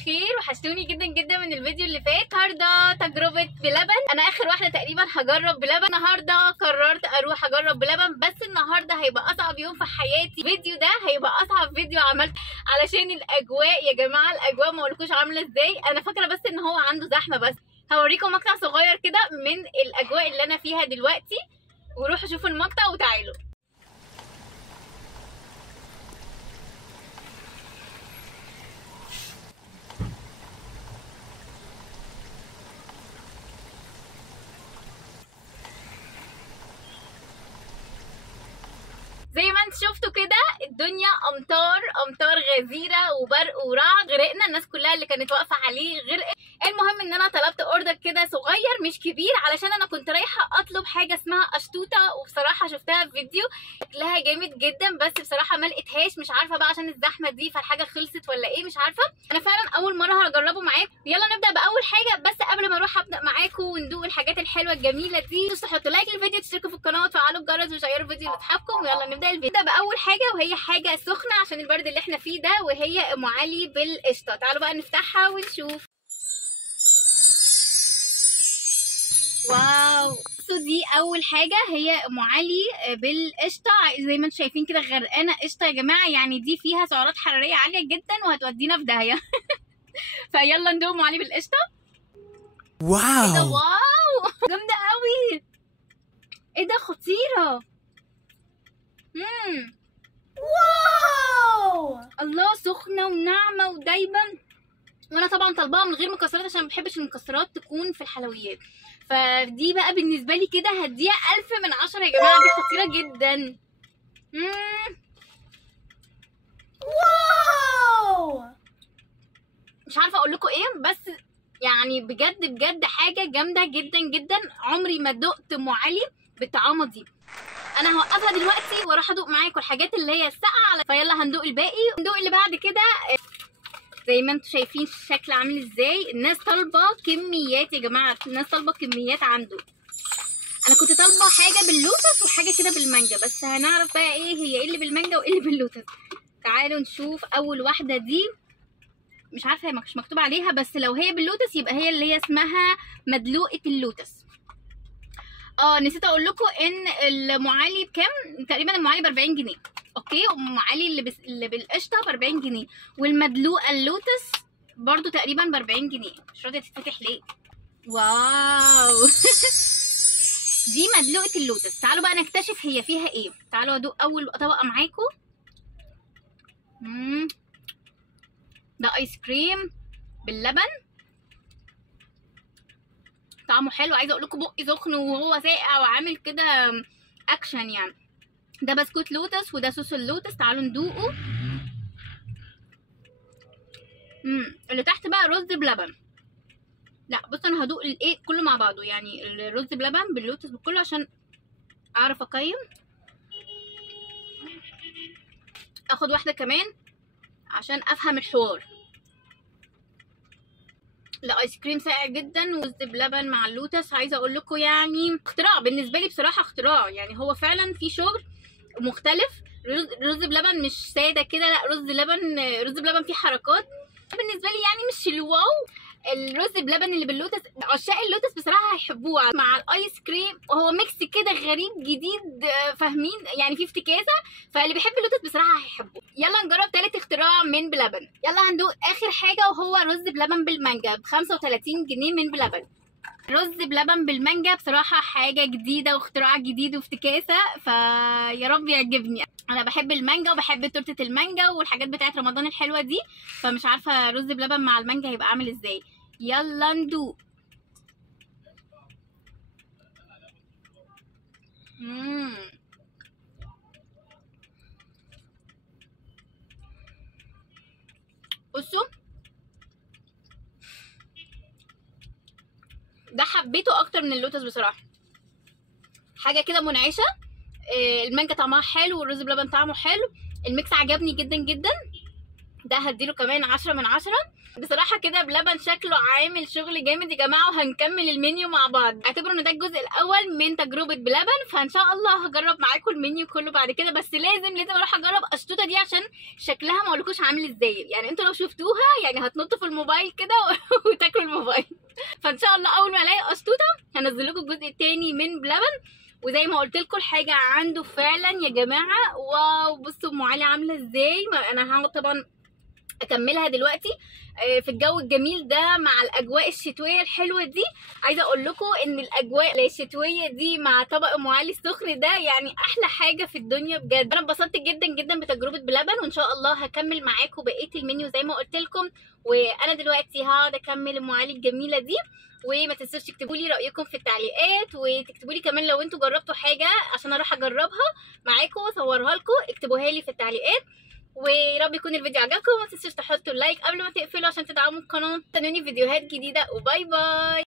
الخير، وحشتوني جدا جدا من الفيديو اللي فات. النهارده تجربه بلبن، انا اخر واحده تقريبا هجرب بلبن. النهارده قررت اروح اجرب بلبن، بس النهارده هيبقى اصعب يوم في حياتي. الفيديو ده هيبقى اصعب فيديو عملت علشان الاجواء يا جماعه. الاجواء ما اقولكوش عامله ازاي، انا فاكره بس ان هو عنده زحمه، بس هوريكم مقطع صغير كده من الاجواء اللي انا فيها دلوقتي، وروحوا شوفوا المقطع وتعالوا. زي ما انت شفتوا كده الدنيا امطار غزيره وبرق ورعد، غرقنا. الناس كلها اللي كانت واقفه عليه غرقت. المهم ان انا طلبت اوردر كده صغير مش كبير، علشان انا كنت رايحه اطلب حاجه اسمها اشطوطه، وبصراحه شفتها في فيديو شكلها جامد جدا، بس بصراحه ما لقيتهاش. مش عارفه بقى عشان الزحمه دي فالحاجه خلصت ولا ايه، مش عارفه. انا فعلا اول مره هجربه معاكم. يلا نبدا باول حاجه، بس قبل ما اروح ابدا معاكم وندوق الحاجات الحلوه الجميله دي، تحطوا لايك للفيديو، تشتركوا في القناه وتفعلوا الجرس وشيروا الفيديو لاصحابكم. ويلا نبدا الفيديو باول حاجه، وهي حاجه سخنه عشان البرد اللي احنا فيه ده، وهي ام علي بالقشطه. تعالوا بقى نفتحها ونشوف. واو، دي اول حاجه هي ام علي بالقشطه. زي ما انتم شايفين كده غرقانه قشطه يا جماعه، يعني دي فيها سعرات حراريه عاليه جدا وهتودينا في داهيه. فيلا ندوق ام علي بالقشطه. واو، ايه ده؟ واو جامده قوي. ايه ده؟ خطيره. واو، الله، سخنه وناعمه ودايبه. وانا طبعا طالباها من غير مكسرات عشان ما بحبش المكسرات تكون في الحلويات. فدي بقى بالنسبه لي كده هديها 1000 من 10 يا جماعه، دي خطيره جدا. واو، مش عارفه اقول لكم ايه، بس يعني بجد بجد حاجه جامده جدا جدا. عمري ما دقت ام علي بالطعامه دي. انا هوقفها دلوقتي واروح ادوق معاكم الحاجات اللي هي الساقعه، فيلا هندوق الباقي. ندوق اللي بعد كده. زي ما انتم شايفين الشكل عامل ازاي. الناس طالبه كميات يا جماعه، الناس طالبه كميات عنده. انا كنت طالبه حاجه باللوتس وحاجه كده بالمانجا، بس هنعرف بقى ايه اللي بالمانجا وايه اللي باللوتس. تعالوا نشوف اول واحده دي. مش عارفه هي مش مكتوب عليها، بس لو هي باللوتس يبقى هي اللي هي اسمها مدلوقه اللوتس. نسيت اقول لكم ان ام علي بكام تقريبا. ام علي ب 40 جنيه. اوكي، ام علي اللي بالقشطه ب 40 جنيه، والمدلوقه اللوتس برضو تقريبا ب 40 جنيه. مش راضيه تتفتح ليه؟ واو. دي مدلوقه اللوتس. تعالوا بقى نكتشف هي فيها ايه. تعالوا ادوق اول طبقه معاكم. ده ايس كريم باللبن، طعمه حلو. عايزه اقول لكم بقي سخن وهو ساقع وعامل كده اكشن يعني. ده بسكوت لوتس وده صوص اللوتس. تعالوا ندوقه. اللي تحت بقى رز بلبن. لا بص، انا هدوق الايه كله مع بعضه، يعني الرز بلبن باللوتس بكله عشان اعرف اقيم. اخد واحده كمان عشان افهم الحوار. لا ايس كريم ساقع جدا، ورز بلبن مع اللوتس. عايزه اقول لكم يعني اختراع بالنسبه لي بصراحه، اختراع. يعني هو فعلا في شغل مختلف. رز بلبن مش ساده كده، لا رز بلبن فيه حركات. بالنسبه لي يعني مش الواو. الرز بلبن اللي باللوتس، عشاق اللوتس بصراحه هيحبوه مع الايس كريم، وهو ميكس كده غريب جديد. فاهمين يعني، في افتكاسه. فاللي بيحب اللوتس بصراحه هيحبوه. يلا نجرب تالت اختراع من بلبن. يلا هندوق اخر حاجه، وهو رز بلبن بالمانجا ب 35 جنيه من بلبن. رز بلبن بالمانجا بصراحه حاجه جديده واختراع جديد وافتكاسه، فيا رب يعجبني. انا بحب المانجا وبحب تورته المانجا والحاجات بتاعت رمضان الحلوه دي، فمش عارفه رز بلبن مع المانجا هيبقى عامل ازاي. يلا ندوق. بصوا، ده حبيته اكتر من اللوتس بصراحه. حاجه كده منعشه. المانجا طعمها حلو والرز بلبن طعمه حلو. الميكس عجبني جدا جدا. ده هديله كمان 10/10. بصراحه كده بلبن شكله عامل شغل جامد يا جماعه، وهنكمل المنيو مع بعض. اعتبروا ان ده الجزء الاول من تجربه بلبن، فان شاء الله هجرب معاكم المنيو كله بعد كده. بس لازم اروح اجرب اشطوطه دي عشان شكلها ما اقولكوش عامل ازاي. يعني انتوا لو شفتوها يعني هتنطوا في الموبايل كده وتاكلوا الموبايل. فان شاء الله اول ما الاقي اشطوطه هنزل لكم الجزء الثاني من بلبن. وزي ما قلت لكم الحاجه عنده فعلا يا جماعه واو. بصوا ام علي عامله ازاي. انا هقعد طبعا اكملها دلوقتي في الجو الجميل ده مع الاجواء الشتويه الحلوه دي. عايزه اقول لكم ان الاجواء الشتويه دي مع طبق ام علي السخن ده يعني احلى حاجه في الدنيا بجد. انا اتبسطت جدا جدا بتجربه بلبن، وان شاء الله هكمل معاكم بقيه المنيو زي ما قلت لكم. وانا دلوقتي هقعد اكمل ام علي الجميله دي. وما تنسوش تكتبوا لي رايكم في التعليقات، وتكتبوا لي كمان لو انتوا جربتوا حاجه عشان اروح اجربها معاكم واصورها لكم. اكتبوها لي في التعليقات. ويا رب يكون الفيديو عجبكم. ما تنسوش تحطوا اللايك قبل ما تقفلوا عشان تدعموا القناه. استنوني فيديوهات جديده وباي باي.